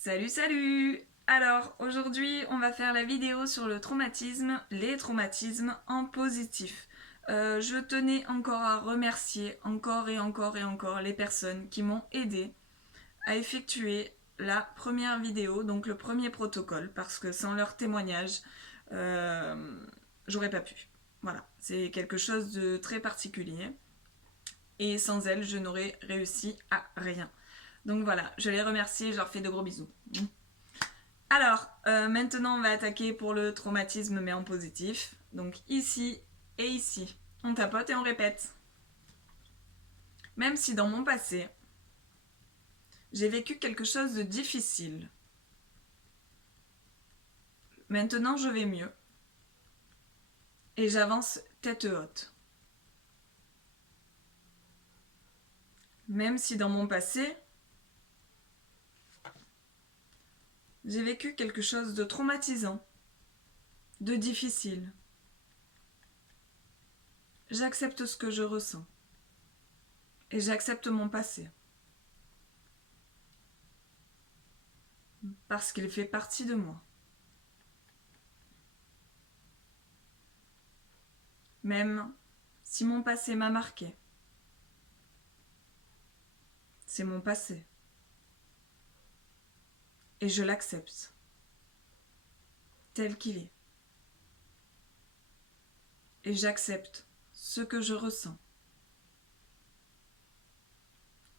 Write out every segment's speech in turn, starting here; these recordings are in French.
Salut, salut! Alors, aujourd'hui, on va faire la vidéo sur le traumatisme, les traumatismes en positif. Je tenais encore à remercier encore et encore et encore les personnes qui m'ont aidé à effectuer la première vidéo, donc le premier protocole, parce que sans leur témoignage, j'aurais pas pu. Voilà, c'est quelque chose de très particulier. Et sans elles, je n'aurais réussi à rien. Donc voilà, je les remercie et je leur fais de gros bisous. Alors, maintenant on va attaquer pour le traumatisme mais en positif. Donc ici et ici. On tapote et on répète. Même si dans mon passé, j'ai vécu quelque chose de difficile. Maintenant je vais mieux. Et j'avance tête haute. Même si dans mon passé, j'ai vécu quelque chose de traumatisant, de difficile. J'accepte ce que je ressens. Et j'accepte mon passé. Parce qu'il fait partie de moi. Même si mon passé m'a marqué. C'est mon passé. Et je l'accepte. Tel qu'il est. Et j'accepte ce que je ressens.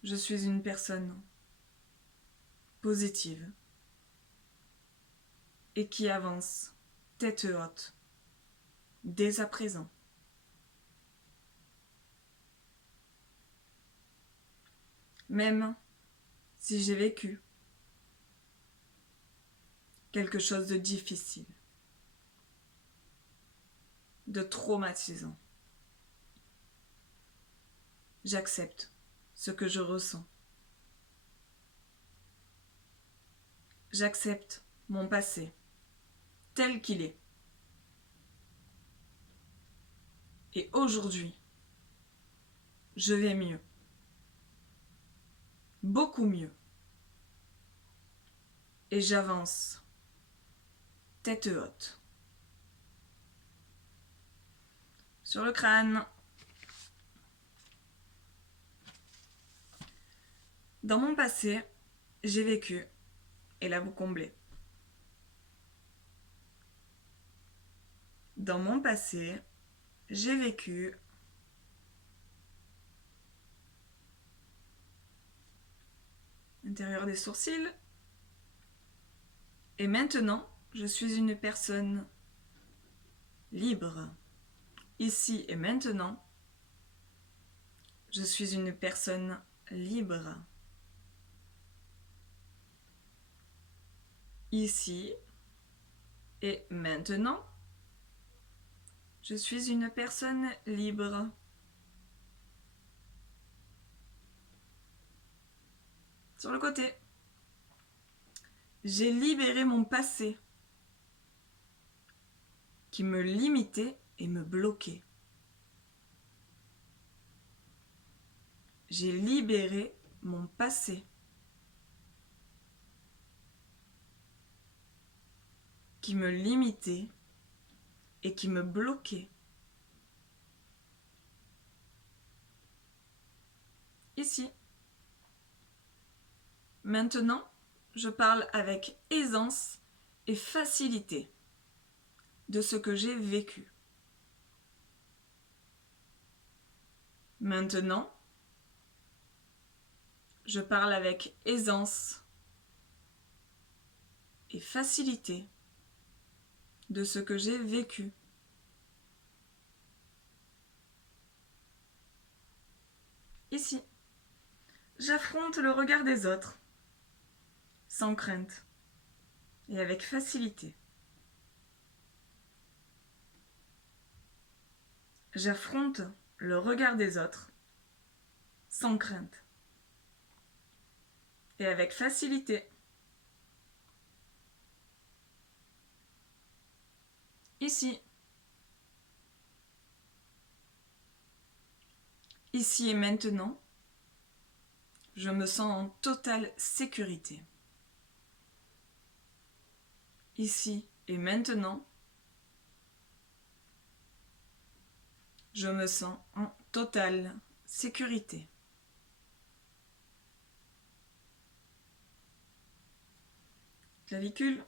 Je suis une personne positive et qui avance tête haute dès à présent. Même si j'ai vécu quelque chose de difficile, de traumatisant, j'accepte ce que je ressens. J'accepte mon passé tel qu'il est. Et aujourd'hui, je vais mieux. Beaucoup mieux. Et j'avance tête haute. Sur le crâne. Dans mon passé, j'ai vécu, et là vous comblez. Dans mon passé, j'ai vécu l'intérieur des sourcils. Et maintenant, je suis une personne libre. Ici et maintenant, je suis une personne libre. Ici et maintenant, je suis une personne libre. Sur le côté, j'ai libéré mon passé qui me limitait et me bloquait. J'ai libéré mon passé qui me limitait et qui me bloquait. Ici. Maintenant, je parle avec aisance et facilité de ce que j'ai vécu. Maintenant, je parle avec aisance et facilité de ce que j'ai vécu. Ici, j'affronte le regard des autres, sans crainte et avec facilité. J'affronte le regard des autres, sans crainte et avec facilité. Ici. Ici et maintenant, je me sens en totale sécurité. ici et maintenant, je me sens en totale sécurité. Clavicule.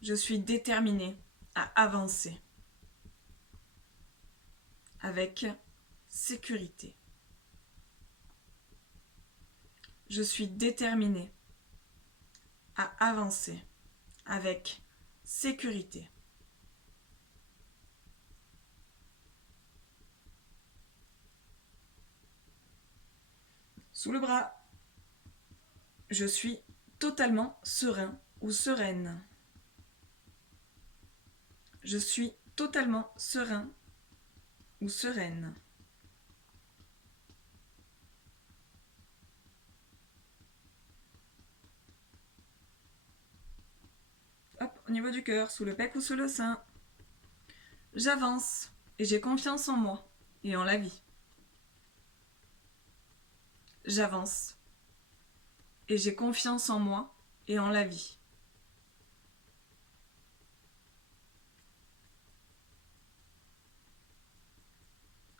Je suis déterminée à avancer avec sécurité. Je suis déterminée à avancer avec sécurité. Sous le bras. Je suis totalement serein ou sereine. Je suis totalement serein ou sereine. Hop, au niveau du cœur, sous le pec ou sous le sein. J'avance et j'ai confiance en moi et en la vie. J'avance et j'ai confiance en moi et en la vie.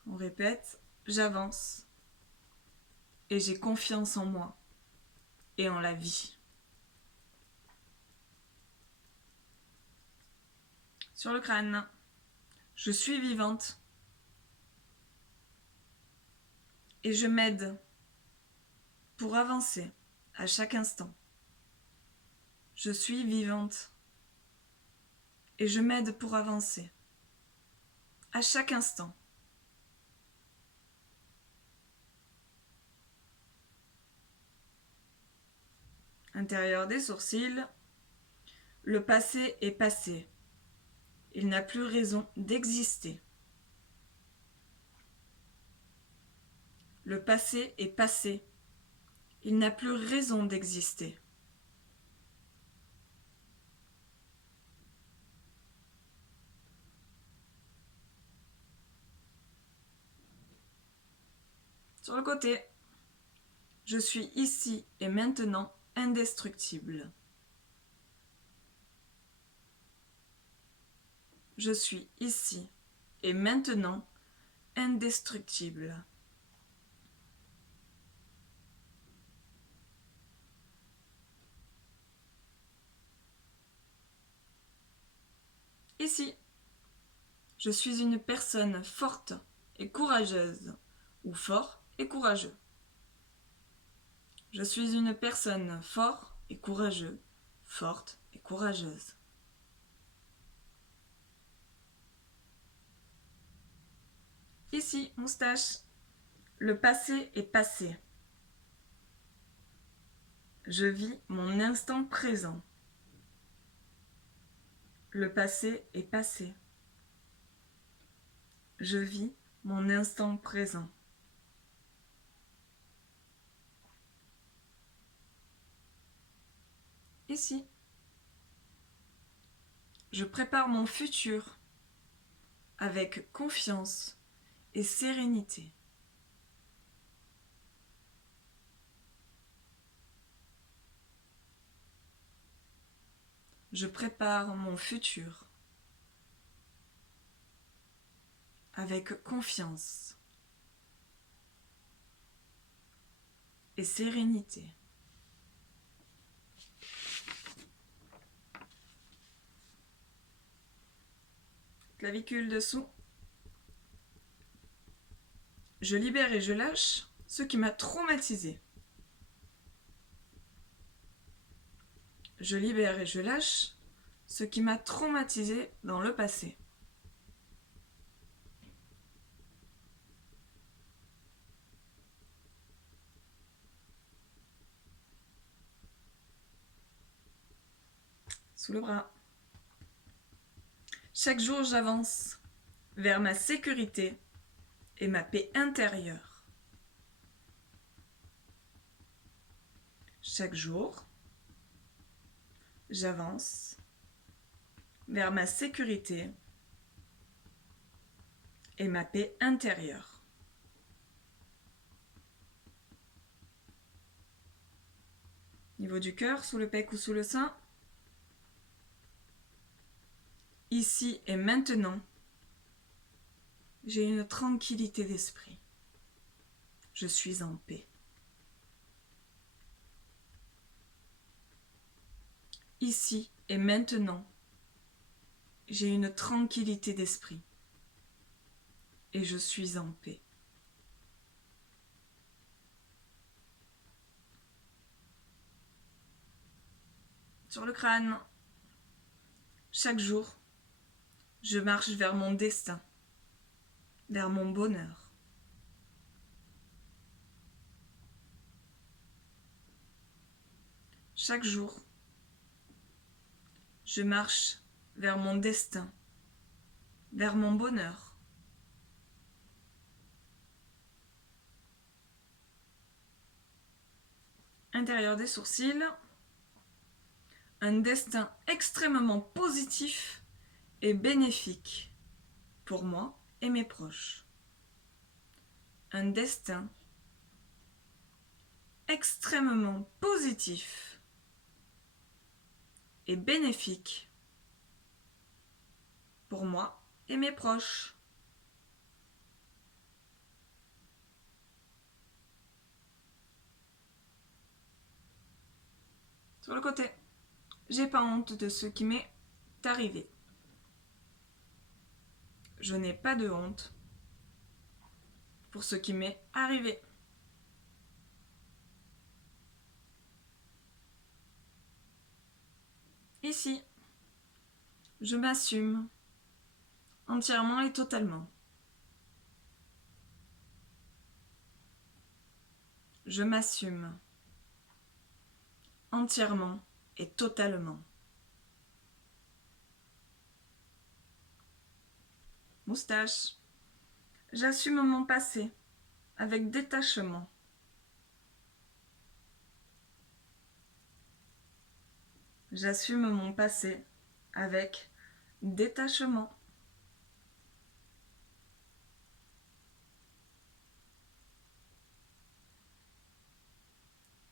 On répète, j'avance et j'ai confiance en moi et en la vie. Sur le crâne, je suis vivante et je m'aide pour avancer à chaque instant. Je suis vivante et je m'aide pour avancer à chaque instant. Intérieur des sourcils, le passé est passé. Il n'a plus raison d'exister. Le passé est passé. Il n'a plus raison d'exister. Sur le côté, je suis ici et maintenant indestructible. Je suis ici et maintenant indestructible. Ici, je suis une personne forte et courageuse, ou fort et courageux. Je suis une personne forte et courageux, forte et courageuse. Ici, moustache, le passé est passé. Je vis mon instant présent. Le passé est passé. Je vis mon instant présent. Ici, je prépare mon futur avec confiance et sérénité. Je prépare mon futur avec confiance et sérénité. Clavicule dessous. Je libère et je lâche ce qui m'a traumatisé. Je libère et je lâche ce qui m'a traumatisé dans le passé. Sous le bras. Chaque jour, j'avance vers ma sécurité et ma paix intérieure. Chaque jour, j'avance vers ma sécurité et ma paix intérieure. Niveau du cœur, sous le pec ou sous le sein. Ici et maintenant, j'ai une tranquillité d'esprit. Je suis en paix. Ici et maintenant, j'ai une tranquillité d'esprit. Et je suis en paix. Sur le crâne, chaque jour, je marche vers mon destin, vers mon bonheur. Chaque jour, je marche vers mon destin, vers mon bonheur. Intérieur des sourcils, un destin extrêmement positif et bénéfique pour moi et mes proches. Un destin extrêmement positif et bénéfique pour moi et mes proches. Sur le côté, j'ai pas honte de ce qui m'est arrivé. Je n'ai pas de honte pour ce qui m'est arrivé. Ici, je m'assume entièrement et totalement. Je m'assume entièrement et totalement. Moustache. J'assume mon passé avec détachement. J'assume mon passé avec détachement.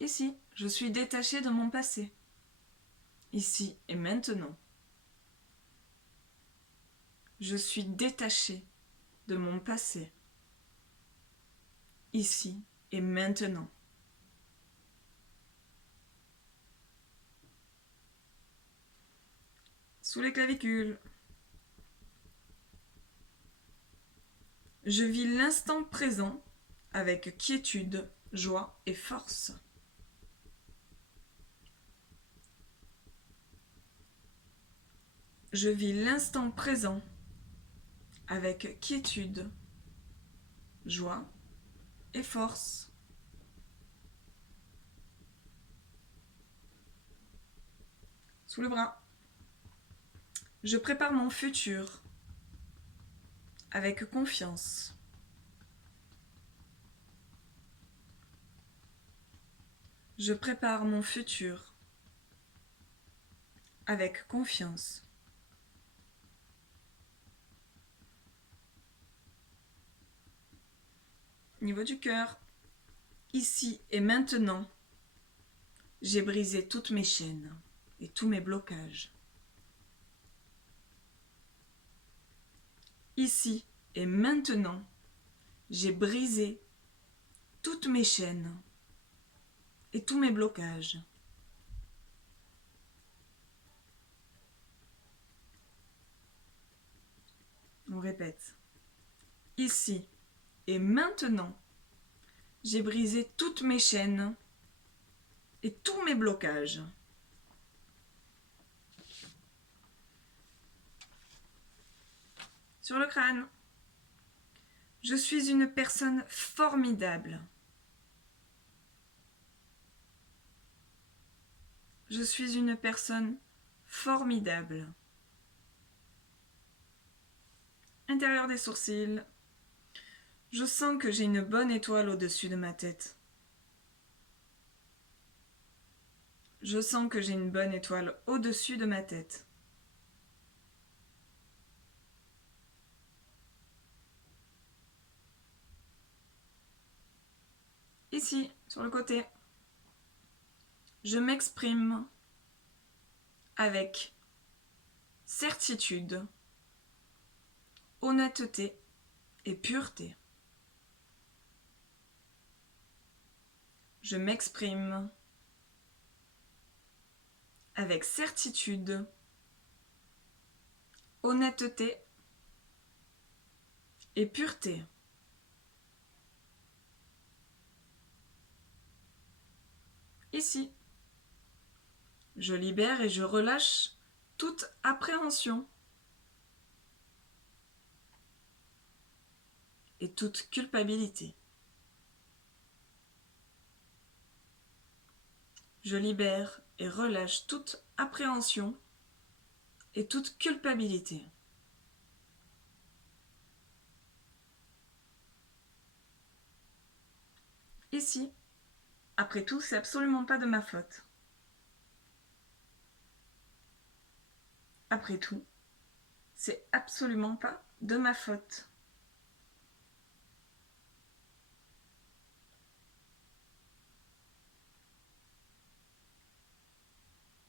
Ici, je suis détachée de mon passé. Ici et maintenant. Je suis détachée de mon passé. Ici et maintenant. Sous les clavicules. Je vis l'instant présent avec quiétude, joie et force. Je vis l'instant présent avec quiétude, joie et force. Sous le bras. Je prépare mon futur avec confiance. Je prépare mon futur avec confiance. Niveau du cœur, ici et maintenant, j'ai brisé toutes mes chaînes et tous mes blocages. Ici et maintenant, j'ai brisé toutes mes chaînes et tous mes blocages. On répète. Ici et maintenant, j'ai brisé toutes mes chaînes et tous mes blocages. Sur le crâne, je suis une personne formidable. Je suis une personne formidable. Intérieur des sourcils, je sens que j'ai une bonne étoile au-dessus de ma tête. Je sens que j'ai une bonne étoile au-dessus de ma tête. Ici, sur le côté, Je m'exprime avec certitude, honnêteté et pureté. Je m'exprime avec certitude, honnêteté et pureté. Ici, je libère et je relâche toute appréhension et toute culpabilité. Je libère et relâche toute appréhension et toute culpabilité. Ici, après tout, c'est absolument pas de ma faute. Après tout, c'est absolument pas de ma faute.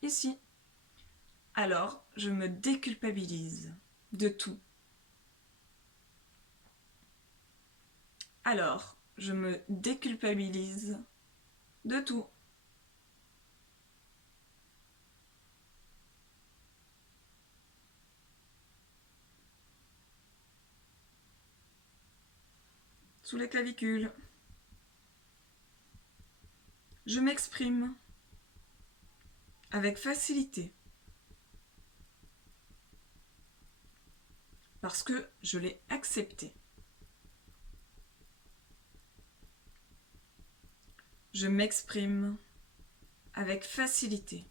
Ici, alors je me déculpabilise de tout. Alors je me déculpabilise de tout. Sous les clavicules. Je m'exprime avec facilité. Parce que je l'ai accepté. Je m'exprime avec facilité.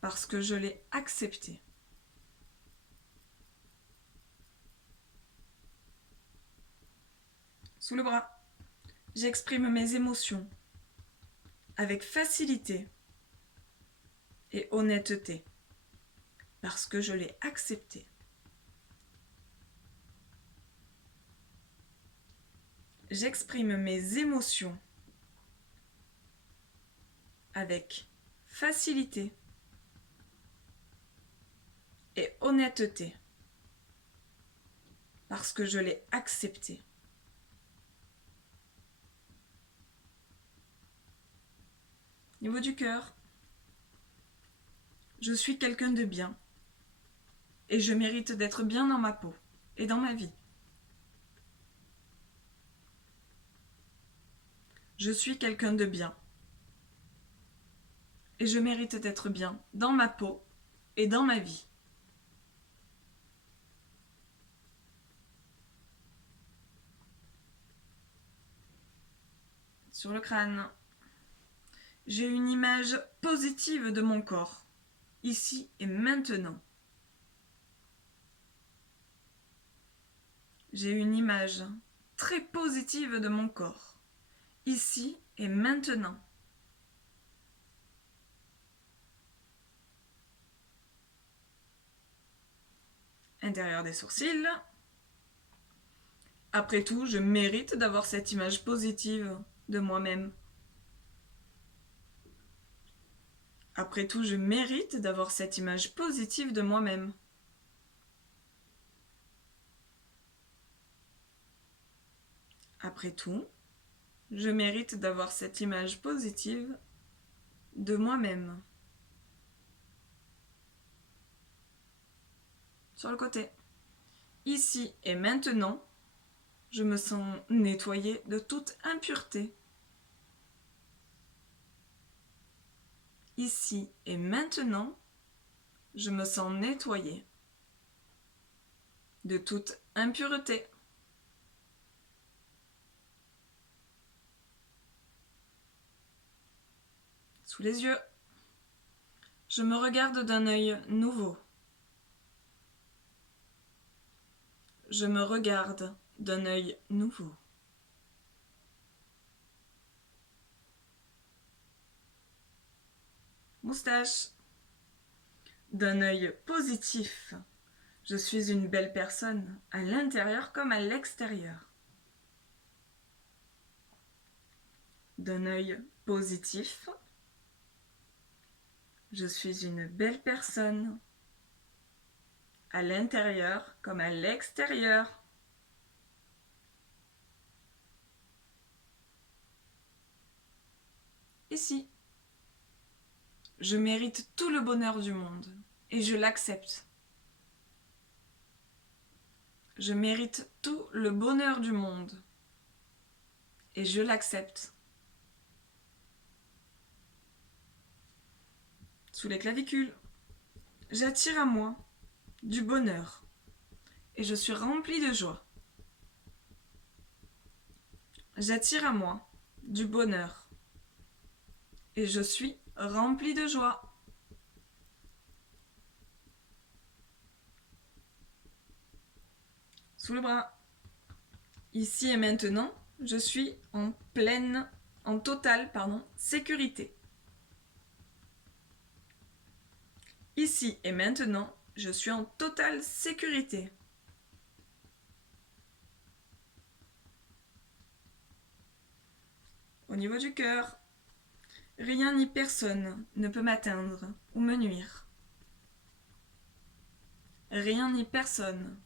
Parce que je l'ai accepté. Sous le bras. J'exprime mes émotions avec facilité et honnêteté. Parce que je l'ai accepté. J'exprime mes émotions avec facilité et honnêteté. Parce que je l'ai accepté. Niveau du cœur, je suis quelqu'un de bien et je mérite d'être bien dans ma peau et dans ma vie. Je suis quelqu'un de bien et je mérite d'être bien dans ma peau et dans ma vie. Sur le crâne, j'ai une image positive de mon corps, ici et maintenant. J'ai une image très positive de mon corps, ici et maintenant. Intérieur des sourcils. Après tout, je mérite d'avoir cette image positive de moi-même. Après tout, je mérite d'avoir cette image positive de moi-même. Après tout, je mérite d'avoir cette image positive de moi-même. Sur le côté. Ici et maintenant, je me sens nettoyée de toute impureté. Ici et maintenant, je me sens nettoyée de toute impureté. Sous les yeux, je me regarde d'un œil nouveau. Je me regarde d'un œil nouveau. Moustache. D'un œil positif. Je suis une belle personne, à l'intérieur comme à l'extérieur. d'un œil positif. Je suis une belle personne, à l'intérieur comme à l'extérieur. Ici, je mérite tout le bonheur du monde et je l'accepte. Je mérite tout le bonheur du monde et je l'accepte. Sous les clavicules, j'attire à moi du bonheur et je suis remplie de joie. J'attire à moi du bonheur et je suis remplie de joie. Sous le bras. Ici et maintenant, je suis en totale sécurité. Ici et maintenant, je suis en totale sécurité. Au niveau du cœur, rien ni personne ne peut m'atteindre ou me nuire. Rien ni personne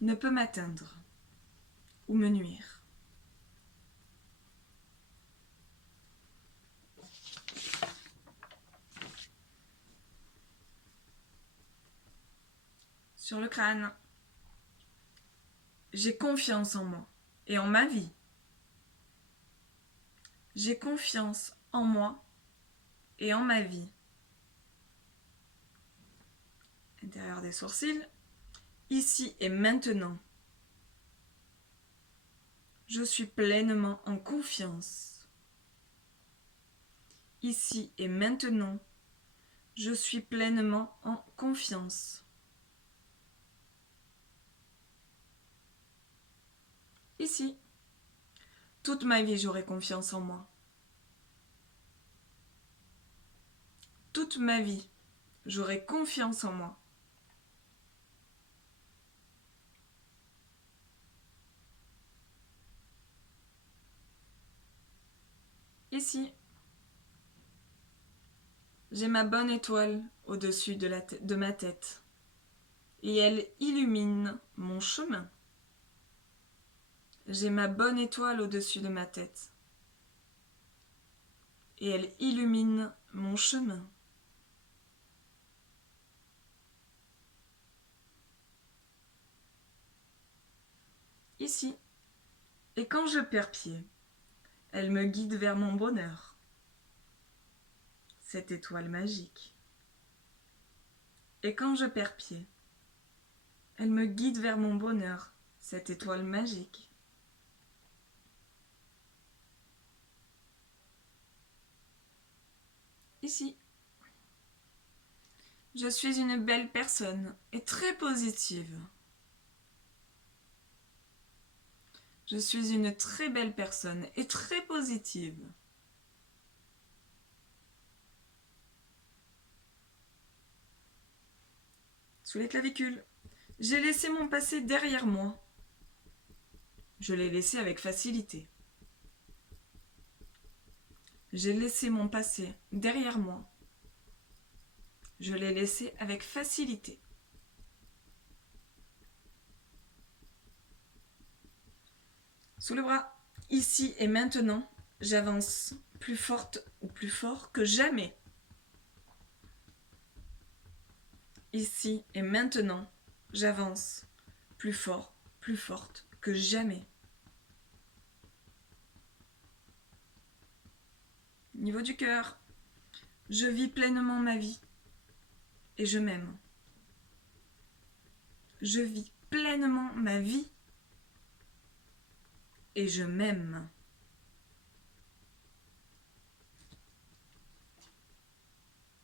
ne peut m'atteindre ou me nuire. Sur le crâne, j'ai confiance en moi et en ma vie. J'ai confiance en moi et en ma vie. Intérieur des sourcils, ici et maintenant. Je suis pleinement en confiance. Ici et maintenant, je suis pleinement en confiance. Ici, toute ma vie, j'aurai confiance en moi. Toute ma vie, j'aurai confiance en moi. Ici, j'ai ma bonne étoile au-dessus de ma tête et elle illumine mon chemin. J'ai ma bonne étoile au-dessus de ma tête et elle illumine mon chemin. Ici, et quand je perds pied, elle me guide vers mon bonheur. Cette étoile magique. Et quand je perds pied, elle me guide vers mon bonheur. Cette étoile magique. Ici, je suis une belle personne et très positive. Je suis une très belle personne et très positive. Sous les clavicules, j'ai laissé mon passé derrière moi. Je l'ai laissé avec facilité. J'ai laissé mon passé derrière moi. Je l'ai laissé avec facilité. Sous le bras, ici et maintenant, j'avance plus forte ou plus fort que jamais. Ici et maintenant, j'avance plus fort, plus forte que jamais. Niveau du cœur, je vis pleinement ma vie et je m'aime. Je vis pleinement ma vie et je m'aime.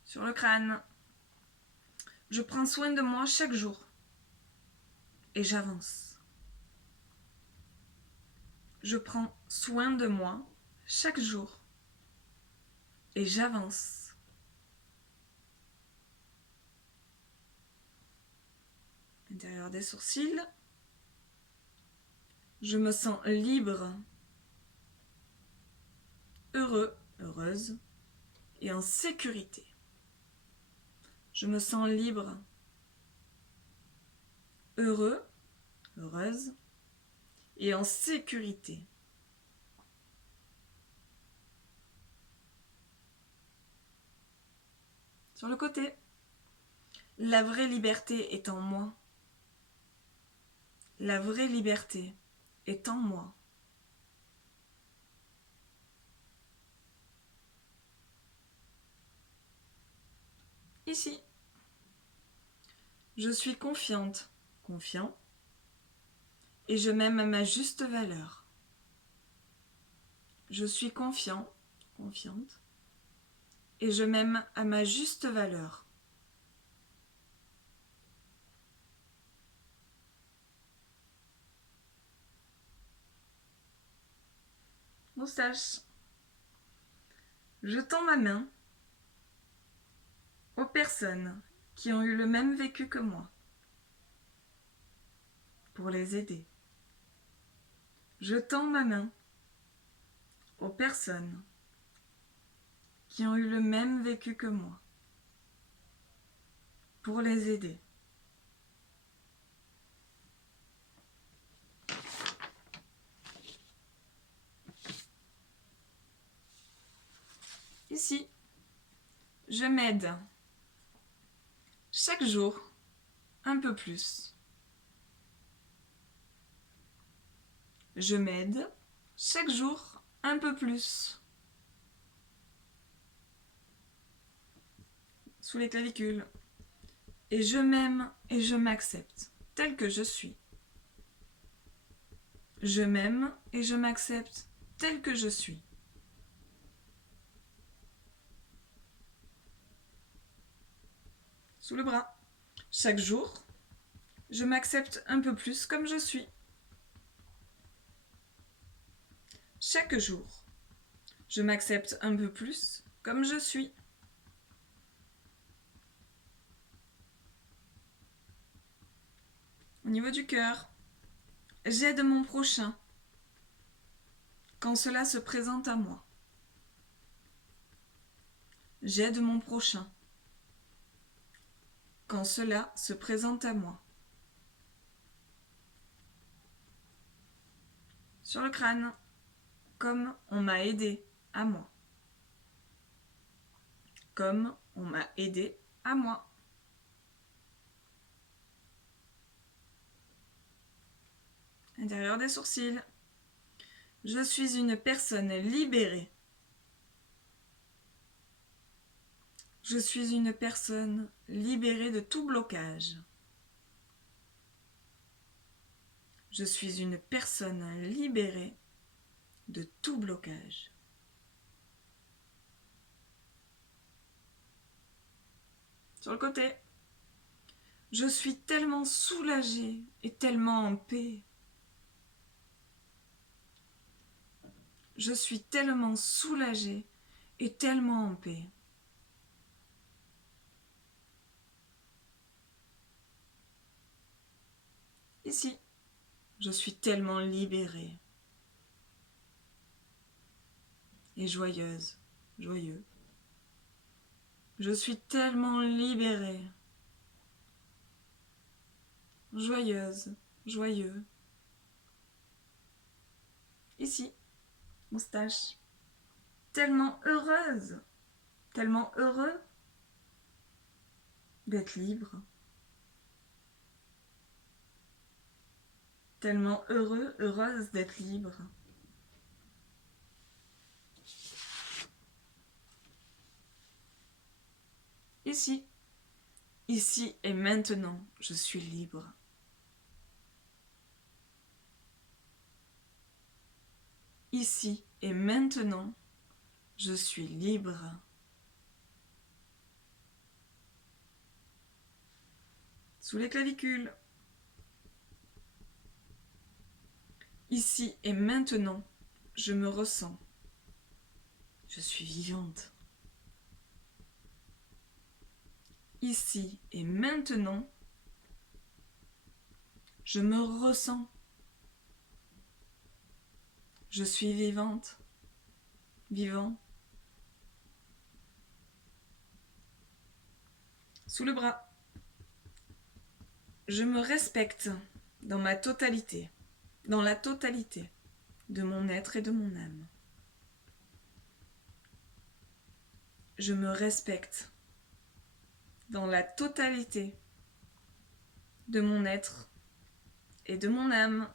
Sur le crâne, je prends soin de moi chaque jour et j'avance. Je prends soin de moi chaque jour et j'avance. Intérieur des sourcils, je me sens libre heureux, heureuse et en sécurité. Je me sens libre, heureux, heureuse et en sécurité. Sur le côté, la vraie liberté est en moi. La vraie liberté est en moi. Ici, je suis confiante, confiant, et je m'aime à ma juste valeur. Je suis confiant, confiante, et je m'aime à ma juste valeur. Moustache. Je tends ma main aux personnes qui ont eu le même vécu que moi pour les aider. Je tends ma main aux personnes qui ont eu le même vécu que moi pour les aider. Ici, je m'aide chaque jour un peu plus. Je m'aide chaque jour un peu plus. Sous les clavicules. Et je m'aime et je m'accepte tel que je suis. Je m'aime et je m'accepte tel que je suis. Sous le bras. Chaque jour, je m'accepte un peu plus comme je suis. Chaque jour, je m'accepte un peu plus comme je suis. Au niveau du cœur, j'aide mon prochain quand cela se présente à moi. J'aide mon prochain quand cela se présente à moi. Sur le crâne, comme on m'a aidé à moi. Comme on m'a aidé à moi. Intérieur des sourcils. Je suis une personne libérée. Je suis une personne libérée de tout blocage. Je suis une personne libérée de tout blocage. Sur le côté, je suis tellement soulagée et tellement en paix. Je suis tellement soulagée et tellement en paix. Ici, je suis tellement libérée et joyeuse, joyeux. Je suis tellement libérée, joyeuse, joyeux. Ici, moustache, tellement heureuse, tellement heureux d'être libre. Tellement heureux, heureuse d'être libre. Ici, ici et maintenant, je suis libre. Ici et maintenant, je suis libre. Sous les clavicules. Ici et maintenant, je me ressens. Je suis vivante. Ici et maintenant, je me ressens. Je suis vivante. vivant. Sous le bras. Je me respecte dans ma totalité, dans la totalité de mon être et de mon âme. Je me respecte dans la totalité de mon être et de mon âme.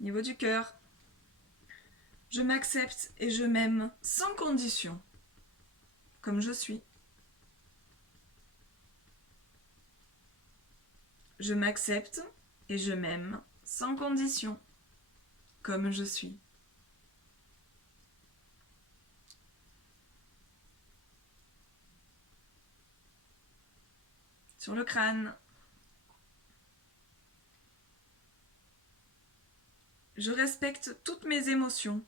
Niveau du cœur, je m'accepte et je m'aime sans condition, comme je suis. Je m'accepte et je m'aime sans condition, comme je suis. Sur le crâne, je respecte toutes mes émotions.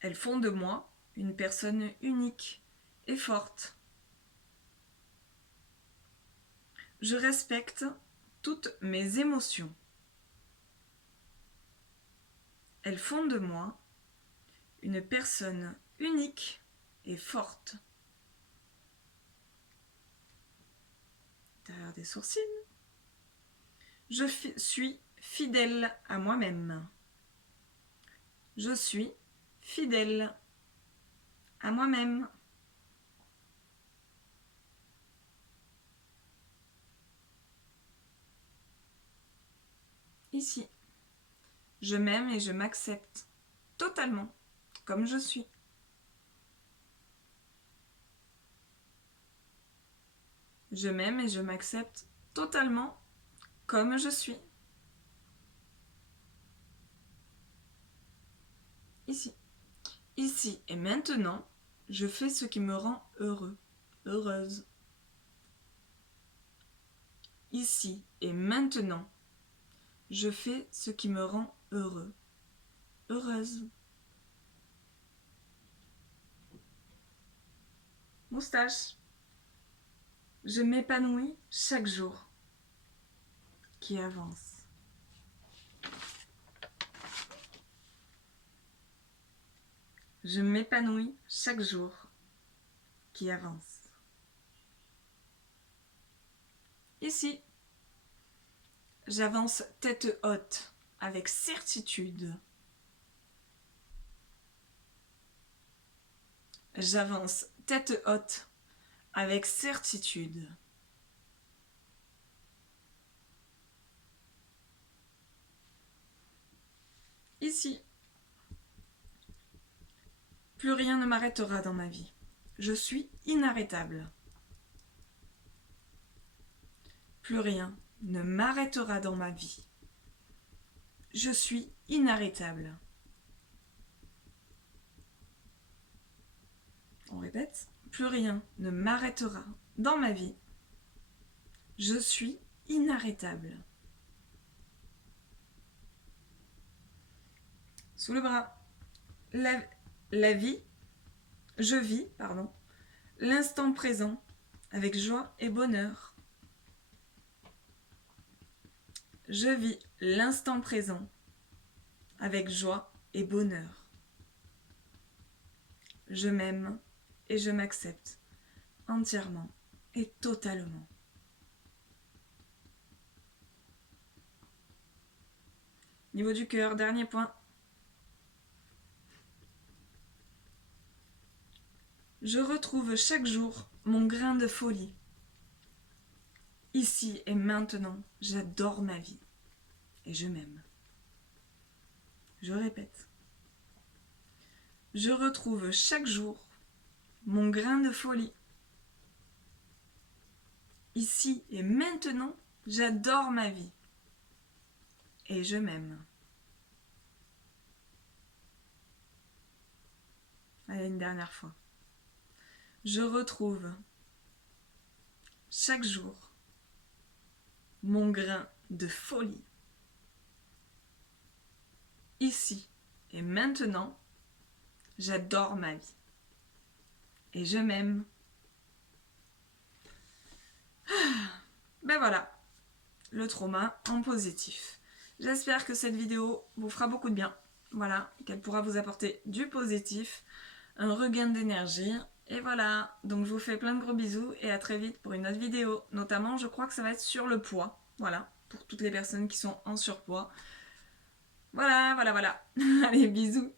Elles font de moi une personne unique et forte. Je respecte toutes mes émotions. Elles font de moi une personne unique et forte. Derrière des sourcils, je suis fidèle à moi-même. Je suis fidèle à moi-même. Ici, je m'aime et je m'accepte totalement comme je suis. Je m'aime et je m'accepte totalement comme je suis. Ici. Ici et maintenant, je fais ce qui me rend heureux, heureuse. Ici et maintenant, je fais ce qui me rend heureux, heureuse. Moustache. Je m'épanouis chaque jour qui avance. Je m'épanouis chaque jour qui avance. Ici, j'avance tête haute avec certitude. J'avance tête haute avec certitude. Ici, plus rien ne m'arrêtera dans ma vie. Je suis inarrêtable. Plus rien ne m'arrêtera dans ma vie. Je suis inarrêtable. On répète. Plus rien ne m'arrêtera dans ma vie. Je suis inarrêtable. Sous le bras. La vie, je vis, l'instant présent avec joie et bonheur. Je vis l'instant présent avec joie et bonheur. Je m'aime et je m'accepte entièrement et totalement. Niveau du cœur, dernier point. Je retrouve chaque jour mon grain de folie. Ici et maintenant, j'adore ma vie et je m'aime. Je répète. Je retrouve chaque jour mon grain de folie. Ici et maintenant, j'adore ma vie et je m'aime. Allez, une dernière fois. Je retrouve chaque jour mon grain de folie. Ici et maintenant, j'adore ma vie et je m'aime. Ben voilà, le trauma en positif. J'espère que cette vidéo vous fera beaucoup de bien. Voilà, qu'elle pourra vous apporter du positif, un regain d'énergie. Et voilà, donc je vous fais plein de gros bisous et à très vite pour une autre vidéo. Notamment, je crois que ça va être sur le poids. Voilà, pour toutes les personnes qui sont en surpoids. Voilà. Allez, bisous.